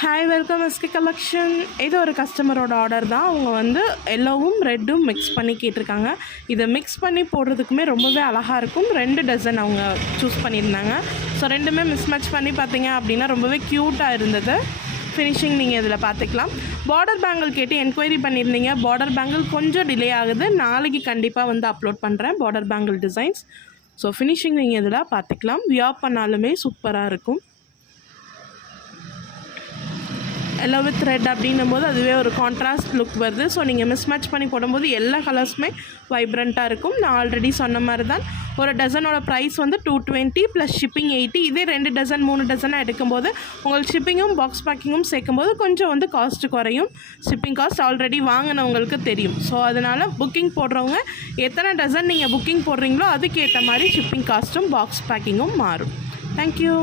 Hi, welcome SK collection. இது ஒரு கஸ்டமரோட ஆர்டர் தான். அவங்க வந்து எல்லோவும் ரெட்டும் மிக்ஸ் பண்ணி கேட்டிருக்காங்க. இதை மிக்ஸ் பண்ணி போடுறதுக்குமே ரொம்பவே அழகாக இருக்கும். 2 டசன் அவங்க சூஸ் பண்ணியிருந்தாங்க. ஸோ ரெண்டுமே மிஸ்மேட்ச் பண்ணி பார்த்தீங்க அப்படின்னா ரொம்பவே க்யூட்டாக இருந்தது. ஃபினிஷிங் நீங்கள் இதில் பார்த்துக்கலாம். பார்டர் பேங்கிள் கேட்டு என்கொயரி பண்ணியிருந்தீங்க. பார்டர் பேங்கிள் கொஞ்சம் டிலே ஆகுது. நாளைக்கு கண்டிப்பாக வந்து அப்லோட் பண்ணுறேன் border bangle designs. So finishing நீங்கள் இதில் பார்த்துக்கலாம். வியர் பண்ணாலுமே சூப்பராக இருக்கும். எல்லோ வித் ரெட் அப்படின்னும் போது அதுவே ஒரு கான்ட்ராஸ்ட் லுக் வருது. ஸோ நீங்கள் மிஸ்மேட்ச் பண்ணி போடும்போது எல்லா கலர்ஸுமே வைப்ரண்ட்டாக இருக்கும். நான் ஆல்ரெடி சொன்ன மாதிரி தான் ஒரு டசனோட ப்ரைஸ் வந்து 220 ப்ளஸ் ஷிப்பிங் 80. இதே 2 டசன் 3 டசனாக எடுக்கும்போது உங்களுக்கு ஷிப்பிங்கும் பாக்ஸ் பேக்கிங்கும் சேர்க்கும்போது கொஞ்சம் வந்து காஸ்ட் குறையும். ஷிப்பிங் காஸ்ட் ஆல்ரெடி வாங்கினவங்களுக்கு தெரியும். ஸோ அதனால் புக்கிங் போடுறவங்க எத்தனை டசன் நீங்கள் புக்கிங் போடுறீங்களோ அதுக்கேற்ற மாதிரி ஷிப்பிங் காஸ்ட்டும் பாக்ஸ் பேக்கிங்கும் மாறும். தேங்க்யூ.